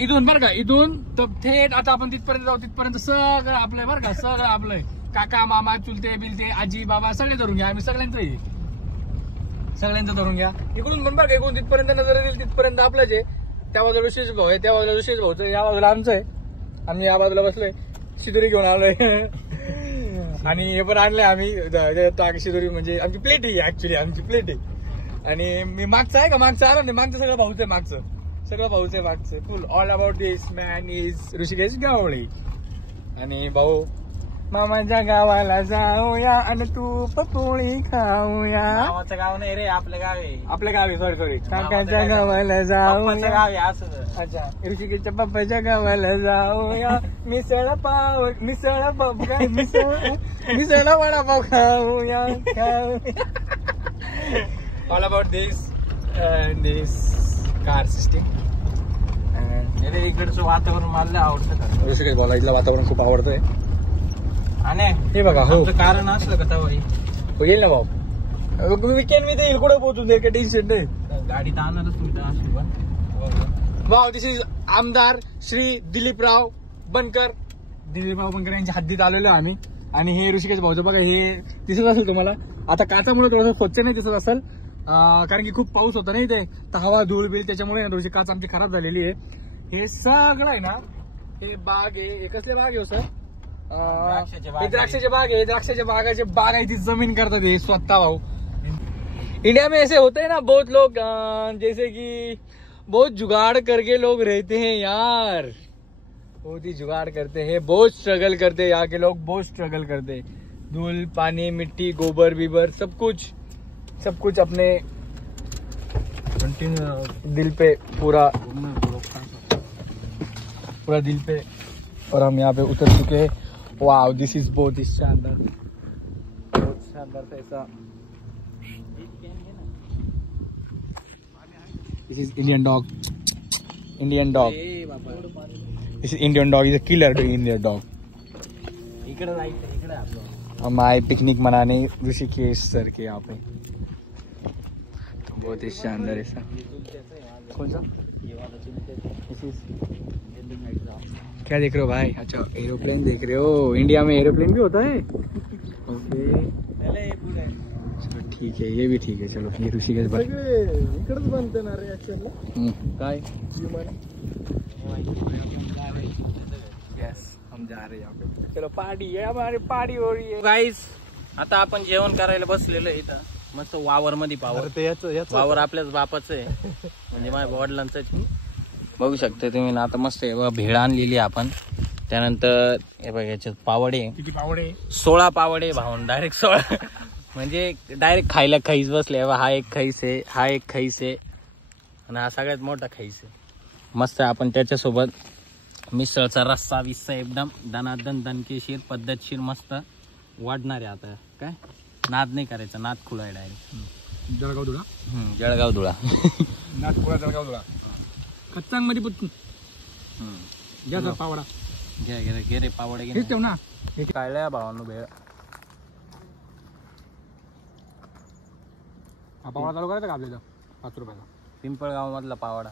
इथून बरं का, इथून तर थेट आता आपण तिथपर्यंत जाऊ. तिथपर्यंत सगळं आपलंय बरं का, सगळं आपलंय. काका मामा चुलते बिलते आजी बाबा सगळे धरून घ्या. आम्ही सगळ्यांचं धरून घ्या. इकडून पण बघा, इकडून तिथपर्यंत नजर येईल तिथपर्यंत आपलंच आहे. त्या बाजूला विशेष भाऊ आहे, त्या बाजूला विशेष भाऊचं, या बाजूला आमचं आहे. आम्ही या बाजूला बसलोय, शिदोरी घेऊन आलोय. आणि हे पण आणलंय आम्ही शिदोरी, म्हणजे आमची प्लेट आहे. ऍक्च्युली आमची प्लेट आहे. आणि मी मागचं आहे का, मागचं आलं नाही, मागचं सगळं भाऊच आहे. सगळं भाऊच आहे मागचं. Full all about this man is Rishikesh Gawale. आणि भाऊ मामाच्या गावाला जाऊया आणि तूप पोळी खाऊया. मामाचं गाव नाही रे, आपलं गाव आहे. आपल्या गावी सॉरी काकाच्या गावाला जाऊया. गाव आहे असं. अच्छा, ऋषिकेशच्या पप्पाच्या गावाला जाऊया. मिसळ वडापाव खाऊया. All about this car system. इकडचं वातावरण मला आवडतं का? ऋषिकेश भाऊला इथलं वातावरण खूप आवडतंय. आणि हे बघा, हो कारण असलं का तेव्हा येईल ना भाऊ. विकेंड मी येईल, कुठं पोहोचून दे, काही टेन्शन नाही. गाडीत आणणारच तुम्ही आशीर्वाद. भाऊ दिस इज आमदार श्री दिलीपराव बनकर. दिलीपराव बनकर यांच्या हद्दीत आलेलो आम्ही. आणि हे ऋषिकेश भाऊचं बघा, हे दिसत असेल तुम्हाला. आता काचामुळे थोडंसं स्वच्छ नाही दिसत असेल, कारण की खूप पाऊस होता नाही ते, हवा धूळ बिळ, त्याच्यामुळे थोडीशी काच आमची खराब झालेली आहे. हे सगळं आहे ना, हे बाग आहे. हे कसले बाग आहे सर? द्राक्षाचे बाग आहे. द्राक्षाच्या बागाचे बाग आहे, ती जमीन करतात हे स्वतः भाऊ. इंडिया में ऐसे होते हैं ना बहुत लोग, जैसे कि बहुत जुगाड़ करके लोग रहते हैं यार, बहुत ही जुगाड़ करते हैं, बहुत स्ट्रगल करते हैं. यहाँ के लोग बहुत स्ट्रगल करते हैं. धूल पानी मिट्टी गोबर बीबर सब कुछ अपने दिल पे पूरा दिल पे. और हम यहाँ पे उतर चुके हैं. वाओ, दिस इज बहुत ही शानदार ऐसा. This is Indian dog. This is Indian dog, is a killer Indian dog. इकडे जायचं, इकडे आपलं. हम आए पिकनिक मनाने ऋषिकेश सर के यहाँ पे. बहुत ही शानदार ऐसा. कौन सा? क्या देख रहे हो भाई? अच्छा, एरोप्लेन देख रहे हो. इंडिया में एरोप्लेन भी होता है. ओके, चलो ठीक है, ये भी ठीक है. चलो ये ऋषिकेश भाई इकडेच बनते ना रे ऍक्च्युअली. काय यस, हम जा रहे हैं यहाँ पे. चलो पार्टी है, हमारी पार्टी हो रही है गाईस. आता आपण जेवण करायला बसलेलो आहे इथं मस्त वावर मध्ये. वावर आपल्याच बापाचं आहे, म्हणजे माझ्या वडिलांच. बघू शकता तुम्ही ना. आता मस्त भेळ आणलेली आपण. त्यानंतर हे बघा, याच्यात पावडे. किती पावडे? 16 पावडे भाऊन, डायरेक्ट 16. म्हणजे डायरेक्ट खायला खैस बसले. हा एक खैस आहे, हा एक खैस आहे, आणि हा सगळ्यात मोठा खैस आहे. मस्त. आपण त्याच्यासोबत मिसळचा रस्सा विस्सा एकदम दनादन दणकेशीर पद्धतशीर मस्त वाढणार आहे. आता काय नाद नाही करायचा, नाद खुळाय डायरेक्ट. जळगाव धुळा. जळगाव धुळा. नाद खुळा जळगाव धुळा. कच्चांग मध्ये पुत घ्या सर पावडा. घे रे पावडे घे. ठेव ना. काढल्या भावानं भेळ. हा पावडा चालू करायचा का आपल्याला? 5 रुपयाला. पिंपळगाव मधला पावडा.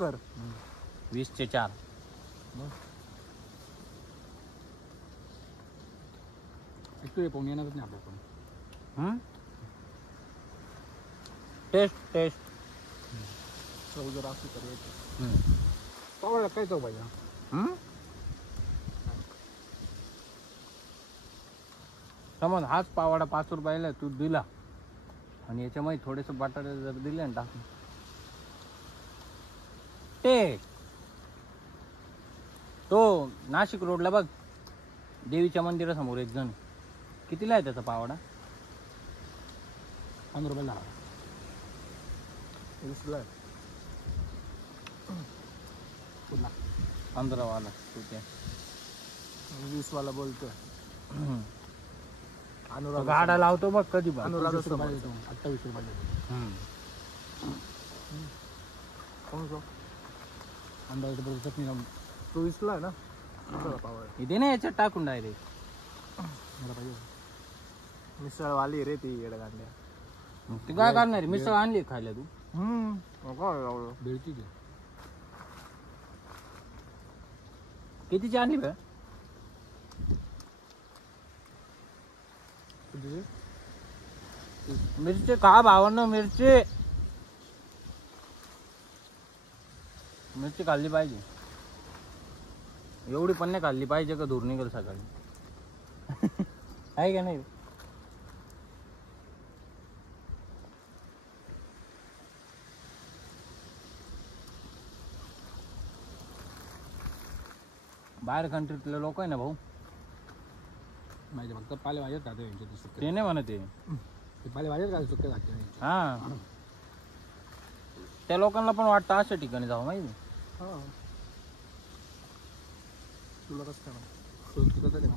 कर 20चे 4. एक पाहून येणारच नाही आपल्याकडून. टेस्ट चव जर असं करायचं. पावडा काय चव पाहिजे? समज हाच पावडा 5 रुपयाला तू दिला आणि याच्यामध्ये थोडेसे बटाटे जर दिले ना टाकून, ते तो नाशिक रोडला बघ, देवीच्या मंदिरासमोर एक जण. कितीला आहे त्याचा पावडा? 15 रुपयाला. 15 वाला तू त्या 20 वाला बोलतोय. गाडा लावतो बघ कधी बघ. 28 रुपये. अंदाज चटणी 24 ला आहे ना पावडा. इथे ना याच्यात टाकून डायरेक्ट. मला पाहिजे मिसळवाली रे ती येडगांड्या. ती काय करणार? मिसळ आणली खायला तू? बेळची कितीची आणली बा? मिरची खा भावांनो, मिरची मिरची खाल्ली पाहिजे. एवढी पण नाही खाल्ली पाहिजे का धूर निघेल सकाळी. आहे का नाही? बाहेर कंट्रीतले लोक आहे ना भाऊ, माहिती फक्त पालेभाज्याच खातो यांच्या सुक्के. ते नाही म्हणत आहे. ते पालेभाज्याच खातो सुक्के खाते यांचे. हा, त्या लोकांना पण वाटतं अशा ठिकाणी जाऊ माहिती. हा. तुला कसं काय म्हणा? तुझं कसं आहे ना?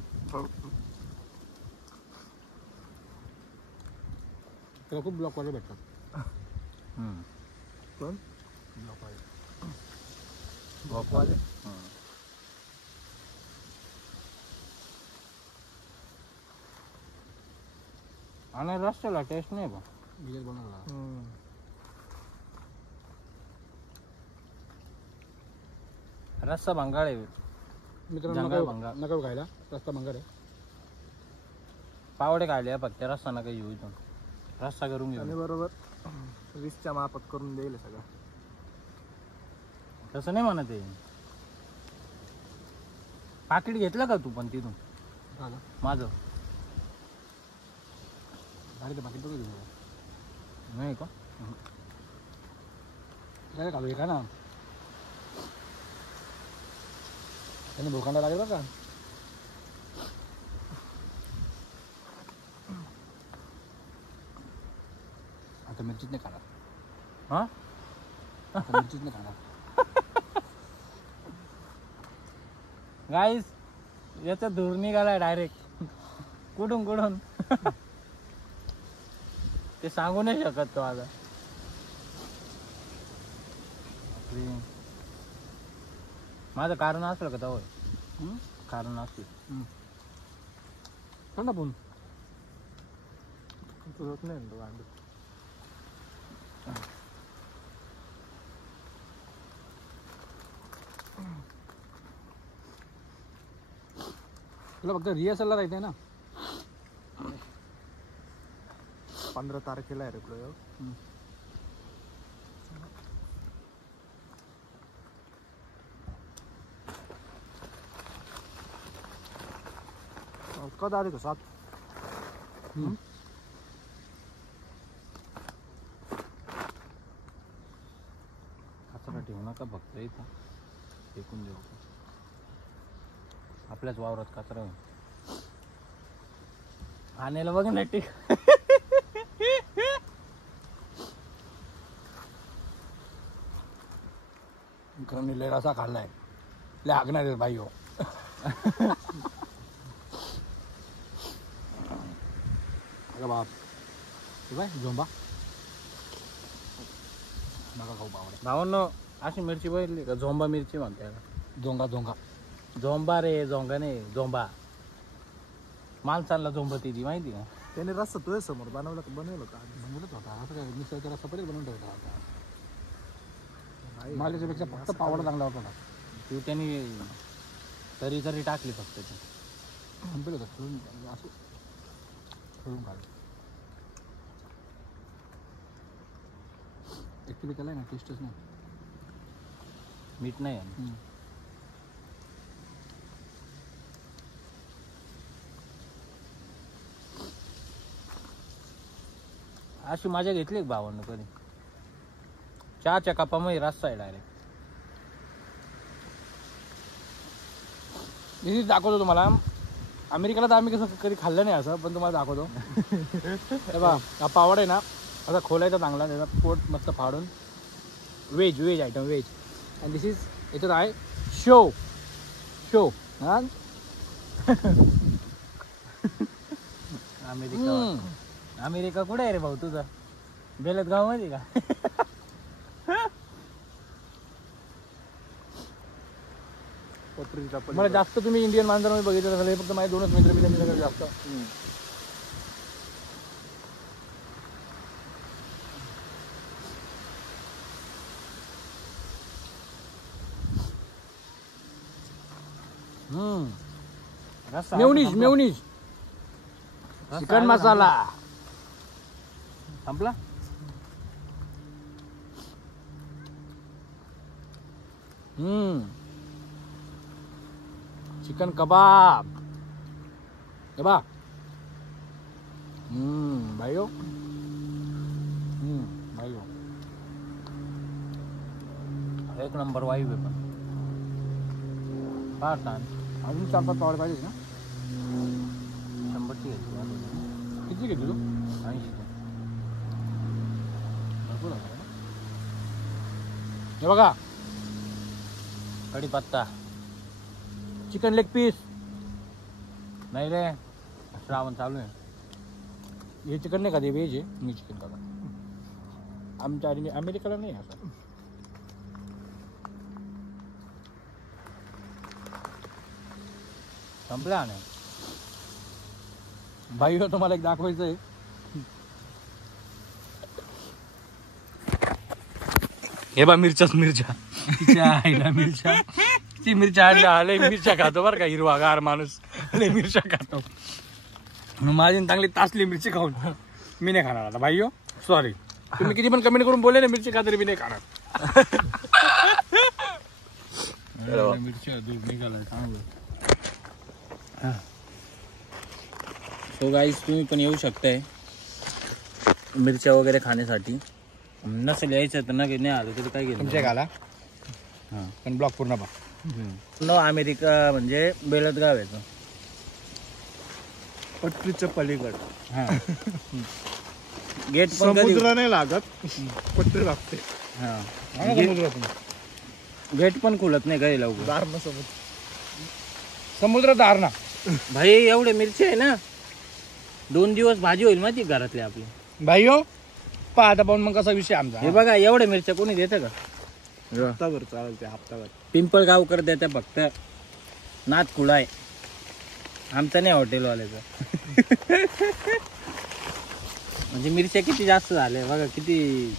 त्याला खूप ब्लॉक वाले भेटतात. पण ब्लॉक वाले आणि रस्त्याला टेस्ट नाही बा. बिजल बनवला. रस्सा भंगाळ आहे. मित्रांनो जंगल भंगार. नका खायला, रस्ता भंगार आहे. पावडे काढले फक्त, रस्सा नका येऊ इथून. रस्सा करून आणि घेऊ. बरोबर 20च्या मापात करून देईल सगळं. तसं नाही म्हणत आहे. पाकिट घेतलं का तू पण तिथून झालं माझं? गाडीचं पाकिट बघ नाही का? काय घालू का ना, त्याने भोकांडा लागेल बरं का. आता मिरचीच नाही खाणार. हा, आता मिरचीच नाही खाणार. गाईस याचा धूर निघाला डायरेक्ट. कुठून कुठून ते सांगू नाही शकत तो आता. माझं कारण असलं का तेव्हा? कारण असलं थंड पण होत नाही तो अंड. तुला फक्त रिहर्सलला जायचं आहे ना? 15 तारखेला आहे रे प्रयोग. कद आले तो 7. कचरा ठेवू नका फक्त इथं, फेकून देऊ. आपल्याच वावरात कचरा होईल. आणायला बघ ना टिक. मी लय रसा खाल्लाय, लय हागणार आहे बाई हो. अगं बाप, बाय झोंबा नका खाऊ पावडे. भावांनो अशी मिरची बघितली का? झोंबा मिरची म्हणते याला. झोंगा झोंगा झोंबा रे, झोंगा नाही, झोंबा. माणसांना झोंबती ती माहिती का? त्याने रस्ता तुझ्या समोर बनवलं का? बनवलंच होता. असं काय मिसळचा रस्ता पडेल बनवून ठेवता होता. मालिकेपेक्षा फक्त पावडा चांगला होता. तू त्यांनी तरी टाकली फक्त ती. संपेल होतं ठेवून असं ठेवून काढलं. ॲक्च्युली त्याला ना टेस्टच नाही. मीठ नाही आहे. अशी मजा घेतली भावांना कधी? चहाच्या कपामध्ये रस्सा आहे डायरेक्ट. मी दाखवतो तुम्हाला. अमेरिकेला तर आम्ही कसं कधी खाल्लं नाही असं, पण तुम्हाला दाखवतो. हे बघा, हा पावडा आहे ना असा खोलायचा चांगला, त्याचा पोट मस्त फाडून. Veg item veg. And this is, याच्यात आहे शो हां. अमेरिका कुठे आहे रे भाऊ तुझा? बेलतगाव मध्ये का? मला जास्त तुम्ही इंडियन माणसांमध्ये बघितलं झालं, फक्त माझे 2च मित्र मी त्यांनी सगळं जास्त. मेवनीज चिकन मसाला संपला. चिकन कबाब भाइयों एक नंबर वाईब आहे पण फार छान. अजून 4-5 पावडे पाहिजे ना. 100ची घेतली. किती घेतली तू? 80. भरपूर आहे. हे बघा कढीपत्ता. Chicken leg piece. नाही रे, श्रावण चालू आहे. हे चिकन नाही खाते, व्हेज आहे. मी चिकन खाता. आमच्या अमेरिकेला नाही असं. संपला ना भाई. तुम्हाला एक दाखवायचं आहे. हे बा मिरच्या तिच्या आईला मिरच्या. ती मिरच्या आणल्या आले मिरच्या खातो बरं का. हिरवागार माणूस लय मिरच्या खातो. माझी चांगली तासली मिरची खाऊन मी नाही खाणार आता भाई. सॉरी, तुम्ही किती पण कमेंट करून बोलले ना मिरची खा तरी मी नाही खाणार. मिरची दूध निघाला चांगलं. सो गाईस तुम्ही पण येऊ शकताय मिरच्या वगैरे खाण्यासाठी. नसेल यायचं तर नाही आलं तरी काय गेलं तुमच्या गाला. हां पण ब्लॉक पूर्ण पा. अमेरिका म्हणजे बेलतगाव आहे तो. पट्टीच्या पलीकड. हां गेट पण समुद्र नाही लागत, पट्टी लागते. हां समुद्रातून गेट पण खुलत नाही काही लवकर. दारणा समुद्र दारणा. भाई एवढे मिरची आहे ना 2 दिवस भाजी होईल माहिती घरातली आपली. भाईयो पहा आता पाहून मग कसा विषय आमचा. हे बघा एवढ्या मिरच्या कोणी देतं का. हप्ताभर चालेल ते हप्ताभर. पिंपळगावकर देते फक्त. नाथ खुळाय आमचा नाही हॉटेलवाल्याचा. म्हणजे मिरच्या किती जास्त झाल्या बघा. किती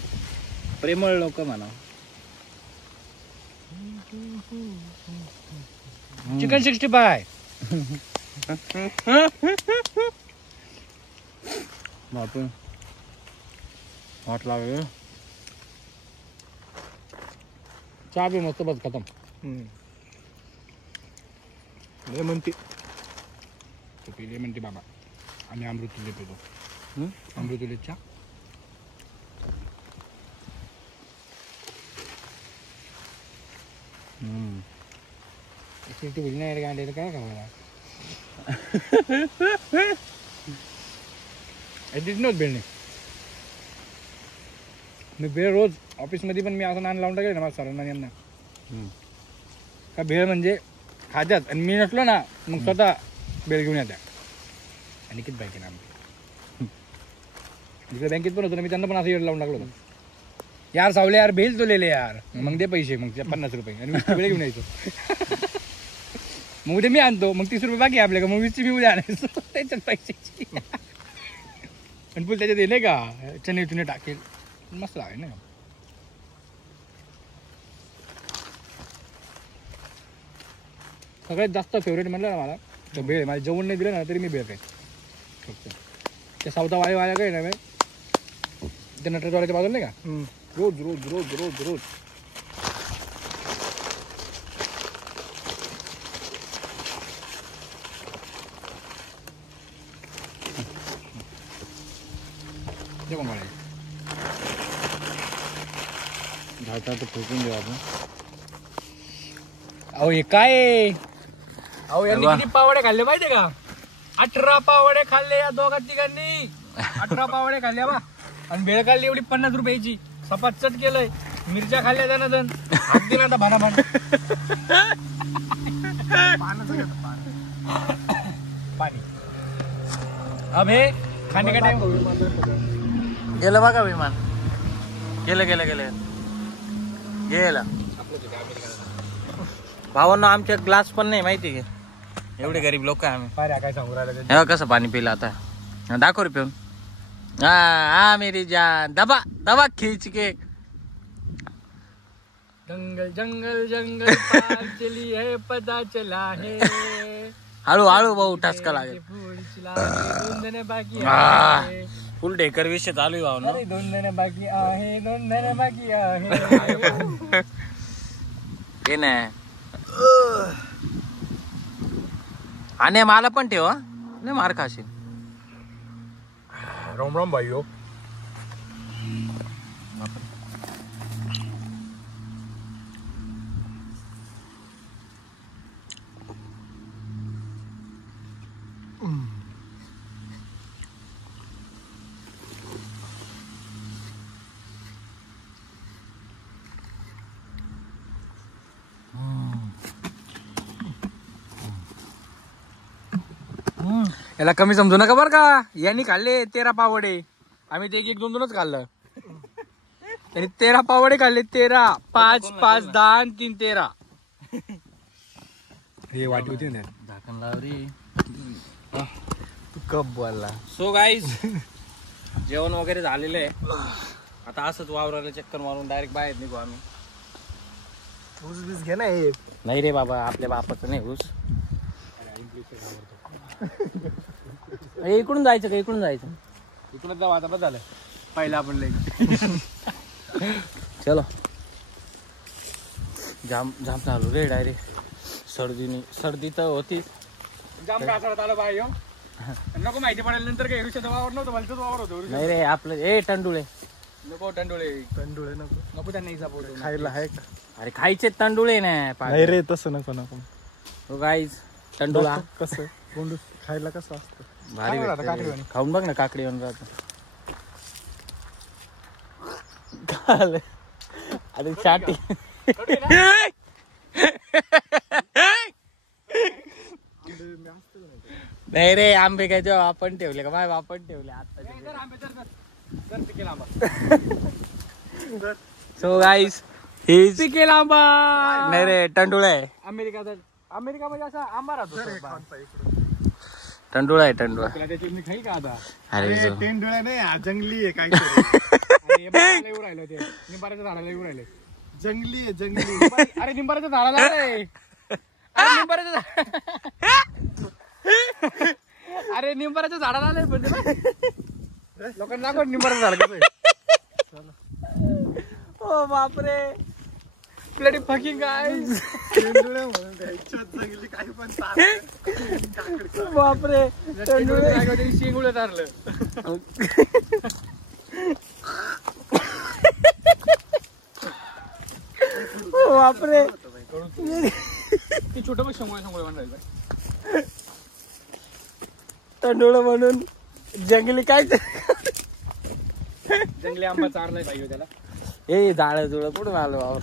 प्रेमळ लोक म्हणा. चिकन 65. बापू हॉट लागेल. चहा बी मस्त बस खतम. लेमन टी लेमन टी बाबा. आम्ही अमृतुल्य पितो. अमृतुल्य चहा. टी नाही गांडीला काय खावायला. नव्हत भेळ नाही. मी भेळ रोज ऑफिसमध्ये पण मी असं नान लावून टाकेल ना माझ्या सरांना यांना. का भेळ म्हणजे खात्यात आणि मी नसलो ना मग स्वतः भेळ घेऊन येत्या. आणि किती बँकेत आम्ही जिकडे बँकेत पण होतो ना मी त्यांना पण असं येड लावून टाकलो होतं. यार सावले यार भेल तो लेले यार. मग दे पैसे. मग 50 रुपये आणि 20 वेळ घेऊन यायचो. मग उद्या मी आणतो. मग 30 रुपये बाकी आपल्या का. मग 20ची मी उद्या आणायचो त्याच्यात पैशाची. आणि पुढे त्याच्यात येणे का चणे चुने टाकेल मस्त आहे ना. सगळ्यात जास्त फेवरेट म्हणलं ना मला तर भेळ. माझं जेवण नाही दिलं ना तरी मी भेळ काय फक्त. त्या सावता वाया काय ना त्या नटरवाल्याच्या बाजूला नाही का. रोज रोज रोज रोज रोज. घाटा तर ठोकून देऊ आपण. अहो हे काय. अहो यांनी किती पावडे खाल्ले माहितीये का. 18 पावडे खाल्ले या दोघा तिघांनी. 18 पावडे खाल्ले बा. आणि भेळ खाल्ली एवढी 50 रुपयाची. सपाचट केलंय. मिरच्या खाल्ल्या त्यानं हात दिला आता भानाभान. पाणी अब हे खाणे का टाइम. गेलं बघा विमान. गेलं भावांना आमच्या ग्लास पण नाही माहिती का. एवढे गरीब लोक आहे आम्ही. काय सांगू राहिलं. हे कसं पाणी पिलं आता. दाखव रे पिऊन. हा मेरी जान. दबा खींच के. जंगल जंगल जंगल पार चली है पता चला है. हळू हळू भाऊ ठसका लागेल. दोन बाकी फुल ढेकर विषय चालू आहे भाऊ ना. 2 जण बाकी आहे 2 जण बाकी आहे. ते नाही आणि मला पण ठेव नाही मार खाशील. राम राम भाई. याला कमी समजू नका बर का. यांनी खाल्ले 13 पावडे. आम्ही ते 1-2 खाल्लं. त्यांनी 13 पावडे खाल्ले. 13 5 5 10 3 13. हे वाटी होती ना. झाकण लाव रे. तू कप बोलला. सो गाईज जेवण वगैरे झालेलं आहे. आता असंच वावराला चक्कर मारून डायरेक्ट बाहेर निघू आम्ही. ऊस बीस घे ना. नाही रे बाबा आपल्या बापाचं नाही ऊस. इकडून जायचं का इकडून जायचं. इकडून जाऊ आता. बस झालं पहिला आपण लई. चलो जाम जाम चालू रे डायरेक्ट. सर्दी तर होतीच. जाम कासाळात आलं बाय. नको माहिती पडेल नंतर काही ऋषाचा वावर नव्हतं. मला वावर होतो. नाही रे आपलं ए टंडुळे नको. टंडोळे नको. नको त्यांना इजा पोट खायला आहे का. अरे खायचे तंडुळे नाही रे तसं नको नको. हो गाईज टंडुळा कसं कोंडू खायला कसं असतं. भारी भेटतं. खाऊन बघ ना काकडी येऊन राहत. अरे चाटी नाही रे आंबे काय जेव्हा आपण ठेवले का बाय आपण ठेवले आता. सो गाईस ही पिकेल आंबा. नाही रे टंडुळा आहे. अमेरिका म्हणजे असा आंबा राहतो. टंडुळा आहे टंडुळा. त्याची मी खाईल का आता. अरे टेंडुळा नाही जंगली आहे काय. येऊ राहिलं ते निंबाऱ्याच्या झाडाला येऊ राहिले. जंगली आहे जंगली. अरे निंबाऱ्याच्या झाडाला रे. अरे निंबाऱ्याच्या झाडाला आलंय पण लोकांना दाखव निंबाऱ्याचं झाड कसं. ओ बापरे. प्लेटी फकिंग गाईस. जंगली काही पण बापरे. शेंगुळ तारलं. बापरे ती छोटं मग शेंगुळ म्हणायचं. टंडुळ म्हणून जंगली काय जंगली आंबा चारलाय पाहिजे त्याला. ए झाड जुळ कुठून आलं वावर.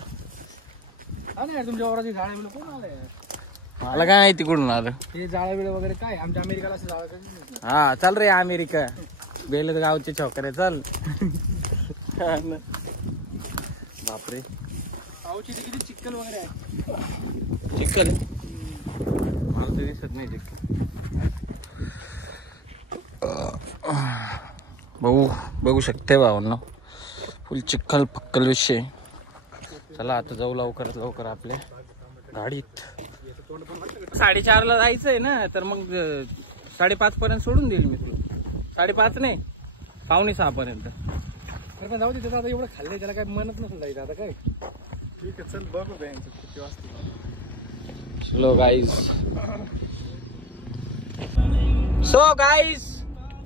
नाही तुमच्या वावराची झाडं बिळ कोण आलंय. मला काय माहिती कुठून आलं. हे जाळं बिळ वगैरे काय आमच्या अमेरिकाला असं जाळं. हा चल रे अमेरिका. बेलत गावचे छोकरे चल. बापरे पावची किती चिक्कल वगैरे आहे. चिक्कल मला तर दिसत नाही चिक्कल. बघू शकते भावांना फुल चिक्कल पक्कल विषय. चला आता जाऊ लवकरात लवकर आपल्या गाडीत. 4:30ला जायचंय ना तर मग 5:30 पर्यंत सोडून देईल मी तुला. 5:30 नाही 5:45 पर्यंत. अरे पण जाऊ दे. त्याचं आता एवढं खाल्लंय त्याला काय म्हणत नसेल जायचं आता काय. ठीक आहे चल बघू बँक किती वाजता. चलो गाईज. सो गाईज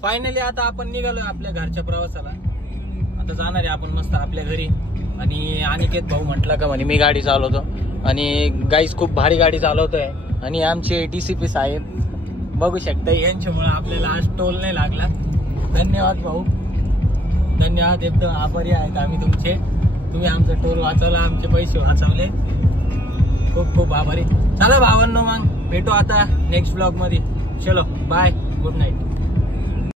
फायनली आता आपण निघालो आपल्या घरच्या प्रवासाला. आता जाणार आहे आपण मस्त आपल्या घरी. आणि अनिकेत भाऊ म्हटलं का म्हणे मी गाडी चालवतो. आणि गाईज खूप भारी गाडी चालवतोय. आणि आमचे DCP साहेब बघू शकता यांच्यामुळे आपल्याला आज टोल नाही लागला. धन्यवाद भाऊ. धन्यवाद. एकदम आभारी आहेत आम्ही तुमचे. तुम्ही आमचा टोल वाचवला. आमचे पैसे वाचवले. खूप खूप आभारी. चला भावांनो मग भेटू आता नेक्स्ट ब्लॉग मध्ये. चलो बाय. Good night.